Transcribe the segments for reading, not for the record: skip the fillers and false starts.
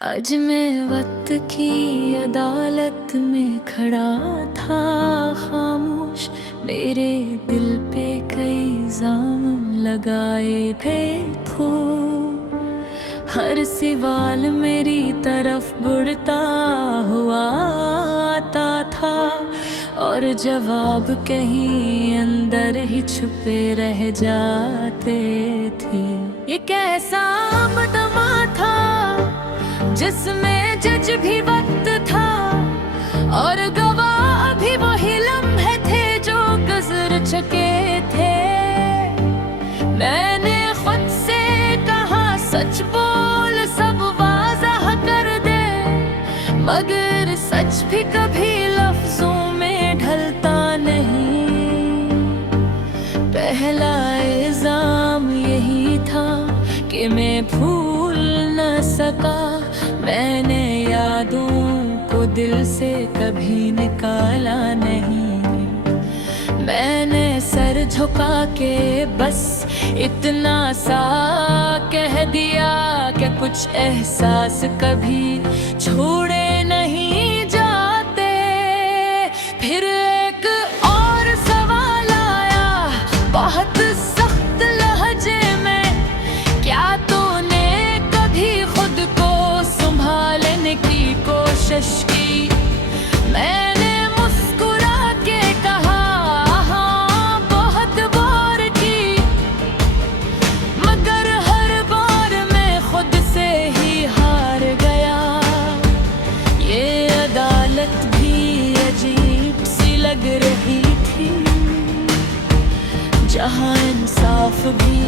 आज मैं वक्त की अदालत में खड़ा था खामोश। मेरे दिल पे कई इल्जाम लगाए गए थे। हर सवाल मेरी तरफ बुड़ता हुआ आता था और जवाब कहीं अंदर ही छुपे रह जाते थे। ये कैसा मुकदमा था जिसमें जज भी वक्त था और गवाह भी वही लम्हे थे जो गुजर चुके थे। मैंने खुद से कहा सच बोल सब वाज़ह कर दे, मगर सच भी कभी लफ्जों में ढलता नहीं। पहला इल्जाम यही था कि मैं भूल न सका। मैंने यादों को दिल से कभी निकाला नहीं। मैंने सर झुका के बस इतना सा कह दिया कि कुछ एहसास कभी छोड़े नहीं जाते। फिर एक और सवाल आया बहुत सख्त लहजे में, क्या तूने कभी खुद को संभालने की कोशिश की? मैंने मुस्कुरा के कहा हाँ बहुत बार की, मगर हर बार मैं खुद से ही हार गया। ये अदालत भी अजीब सी लग रही थी, जहाँ इंसाफ भी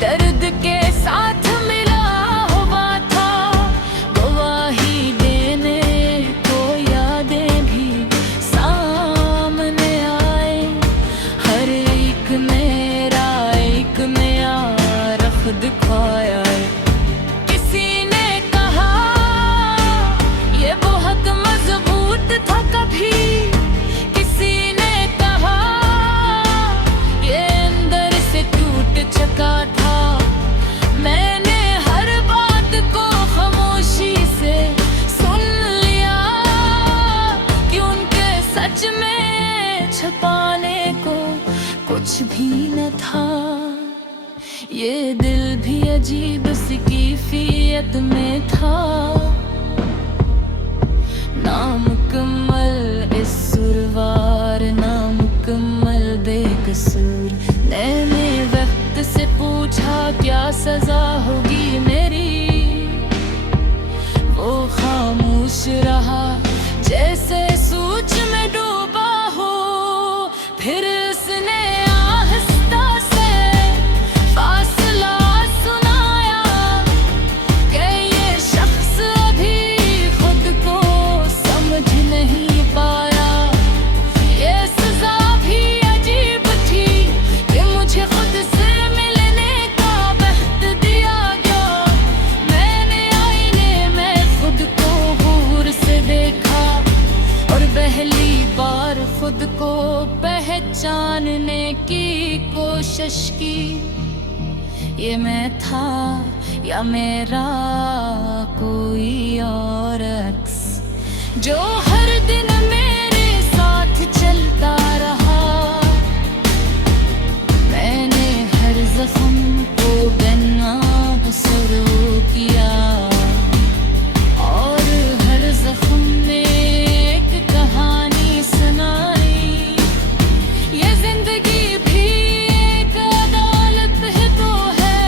दर्द के साथ मिला हुआ था। गवाही देने को यादें भी सामने आए, हर एक मेरा एक नया रख दिखाया। किसी ने कहा ये बहुत मजबूत था कभी, किसी ने कहा ये अंदर से टूट चुका था। मैंने हर बात को खामोशी से सुन लिया, कि उनके सच में छुपाने को कुछ भी न था। ये दिल भी अजीब सी कैफियत में था, नामुकम्मल इस सुरवार, नामुकम्मल बेकसूर। मैंने वक्त से पूछा क्या सजा होगी मेरी, वो खामोश रहा जैसे सोच में डूबा हो। फिर उसने आहिस्ता से फासला सुनाया कि ये शख्स अभी खुद को समझ नहीं पाया। ये सजा भी अजीब थी कि मुझे खुद से मिलने का वक्त दिया गया। मैंने आईने में खुद को गौर से देखा और पहली बार खुद को पहचानने की कोशिश की। ये मैं था या मेरा कोई और अक्स, जो हर दिन मेरे साथ चलता रहा। मैंने हर जख्म को बिना शुरू किया और हर जख्म ने एक कहानी सुनाई। ये जिंदगी भी एक अदालत है तो है,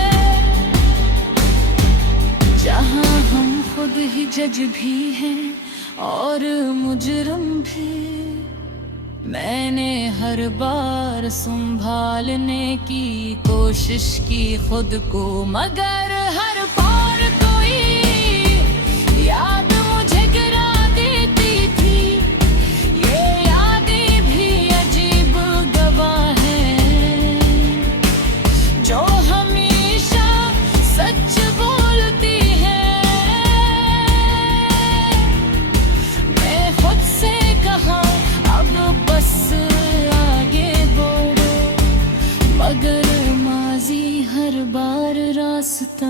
जहाँ हम खुद ही जज भी हैं और मुजरिम भी। मैंने हर बार संभालने की कोशिश की खुद को, मगर हर बार कोई याद मुझे गिरा देती थी। ये यादें भी अजीब गवाह हैं, जो हमेशा सच बोलती हैं। मैं खुद से कहा अब बस आगे बढ़ो, मगर माजी हर बार रास्ता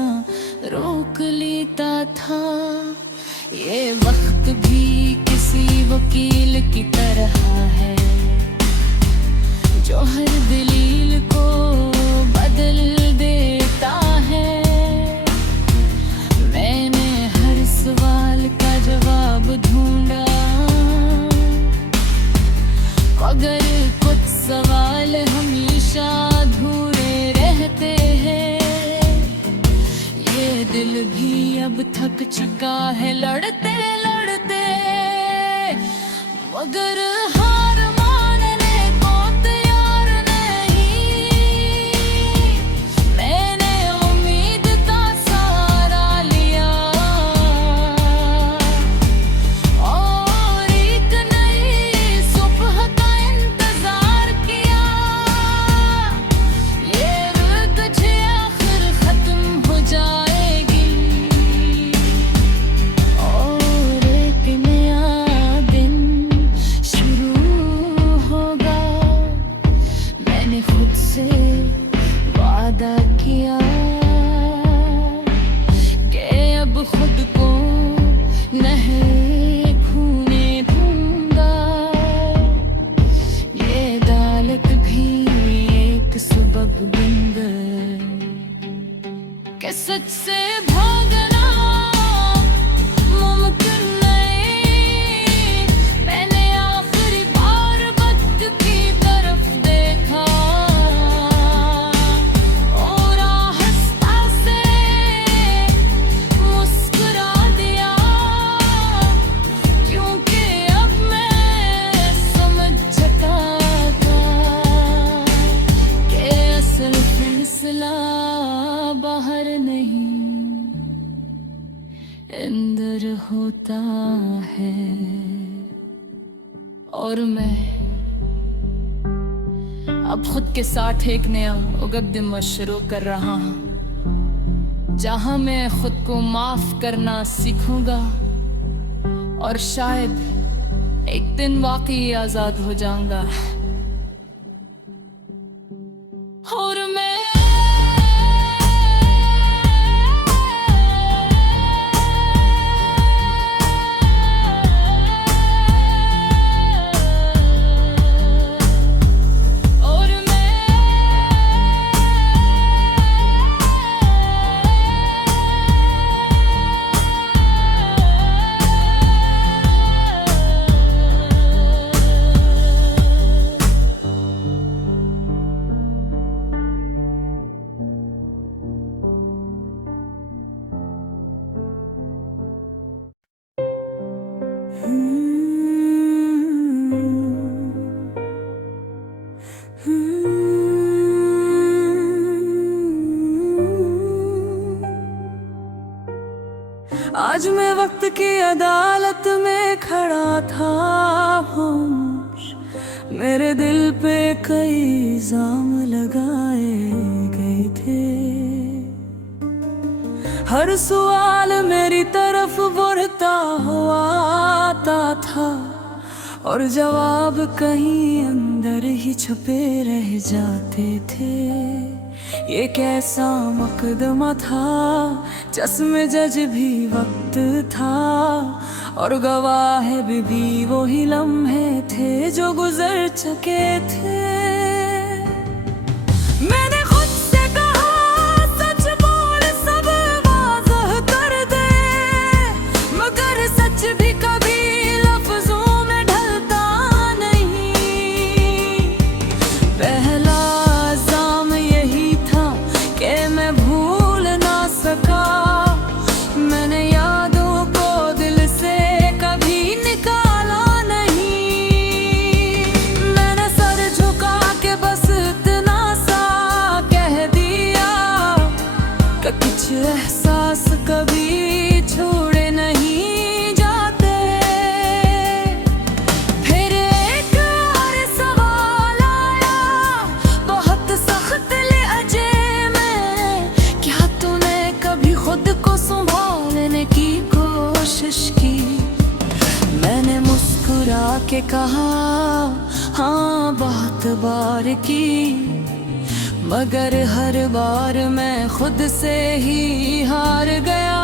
ये वक्त भी किसी वकील की तरह है जो हर दलील को बदल देता है। मैंने हर सवाल का जवाब ढूंढा, मगर कुछ सवाल हमेशा अधूरे रहते हैं। ये दिल भी अब थक चुका है लड़ते लड़ते, मगर हार मानने को तैयार नहीं। मैंने उम्मीद का सहारा लिया और एक नई सुबह का इंतजार किया। ये रुत आखिर खत्म हो जाएगी और एक नया दिन शुरू होगा। मैंने खुद से वादा किया कि अब खुद को नहीं खोने दूंगा। ये अदालत भी एक सबक बन गई कि सच से भागना मुमकिन नहीं। मैंने आखिरी बार वक्त की तरफ देखा और आहिस्ता से मुस्कुरा दिया, क्योंकि अब मैं समझ चुका था कि असल फैसला बाहर नहीं अंदर होता है। और मैं अब खुद के साथ एक नया मुकदमा शुरू कर रहा हूँ, जहाँ मैं खुद को माफ करना सीखूंगा और शायद एक दिन वाकई आजाद हो जाऊंगा। और मैं आज मैं वक्त की अदालत में खड़ा था खामोश। मेरे दिल पे कई इल्जाम लगाए गए थे, हर सवाल मेरी तरफ बढ़ता हुआ आता था और जवाब कहीं अंदर ही छुपे रह जाते थे। ये कैसा मुकदमा था जिसमें जज भी वक्त था और गवाह भी वही लम्हे थे जो गुजर चुके थे। मैंने खुद से कहा सच बोल सब वाज़ह कर दे, मगर सच भी कभी लफ्जों में ढलता नहीं। पहला इल्जाम यही था कि मैं भूल ना सका, मैंने यादों को दिल से कभी निकाला नहीं। मैंने सर झुका के बस इतना सा कह दिया कि कुछ एहसास कभी छोड़े नहीं जाते। फिर एक और सवाल आया बहुत सख्त लहजे में, क्या तूने कभी खुद को संभालने की कोशिश की? मैंने मुस्कुरा के कहा हाँ बहुत बार की, मगर हर बार मैं खुद से ही हार गया।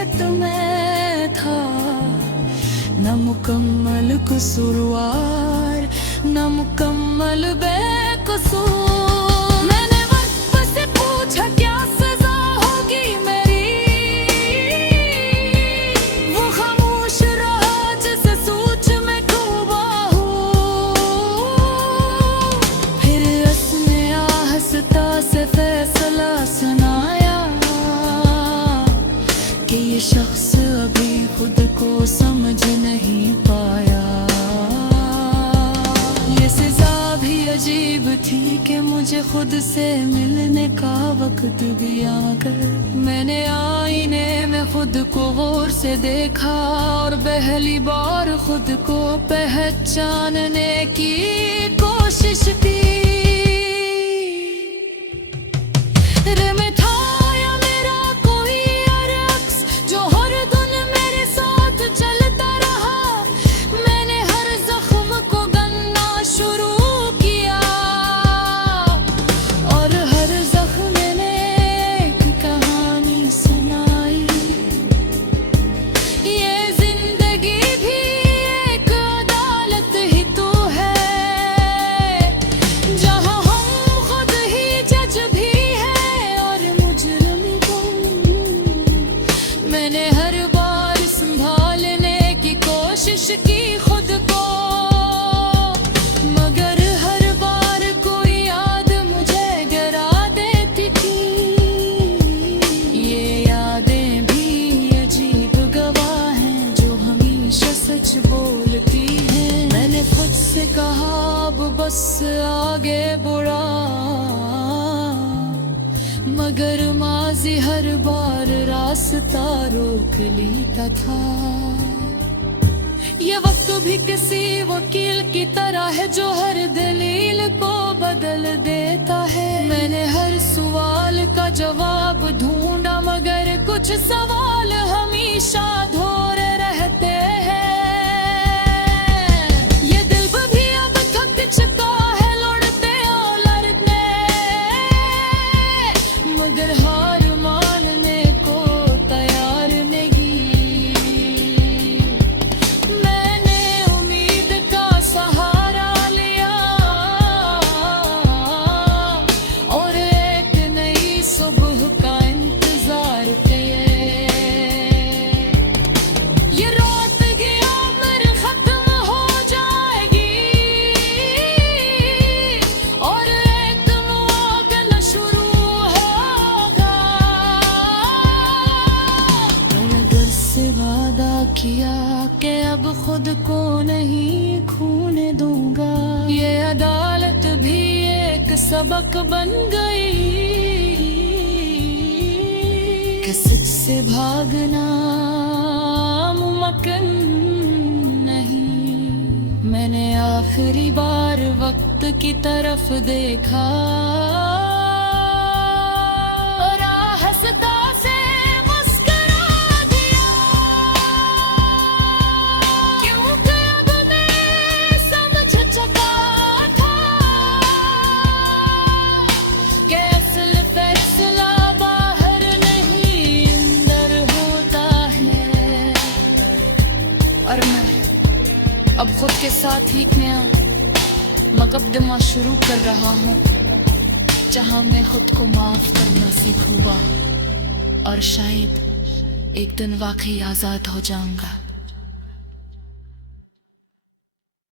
हैसियत में था, न मुकम्मल कसूरवार न मुकम्मल बेकसूर। मैंने वक्त से पूछा क्या सजा होगी मेरी, वो खामोश रहा जैसे सोच में डूबा हूँ। फिर उसने आहिस्ता से फैसला सुनाया कि ये शख्स अभी खुद को समझ नहीं पाया। ये सजा भी अजीब थी कि मुझे खुद से मिलने का वक्त भी आकर मैंने आईने में खुद को गौर से देखा और पहली बार खुद को पहचानने की कोशिश की। मैंने हर बार संभालने की कोशिश की खुद को, मगर हर बार कोई याद मुझे गिरा देती थी। ये यादें भी अजीब गवाह हैं जो हमेशा सच बोलती हैं। मैंने खुद से कहा अब बस आगे बढ़ा, मगर माज़ी हर बार रास्ता रोक लेता था। ये वक्त भी किसी वकील की तरह है जो हर दलील को बदल देता है। मैंने हर सवाल का जवाब ढूंढा, मगर कुछ सवाल हमेशा अधूरे रहते हैं। किया कि अब खुद को नहीं खोने दूंगा। ये अदालत भी एक सबक बन गई कि सच से भागना मुमकिन नहीं। मैंने आखिरी बार वक्त की तरफ देखा और हंसता से मुस्कुरा दिया, क्योंकि अब मैं समझ चुका था कि असल फैसला बाहर नहीं अंदर होता है। और मैं अब खुद के साथ ही नया मुकदमा शुरू कर रहा हूँ, जहाँ मैं खुद को माफ करना सीखूंगा और शायद एक दिन वाकई आजाद हो जाऊंगा।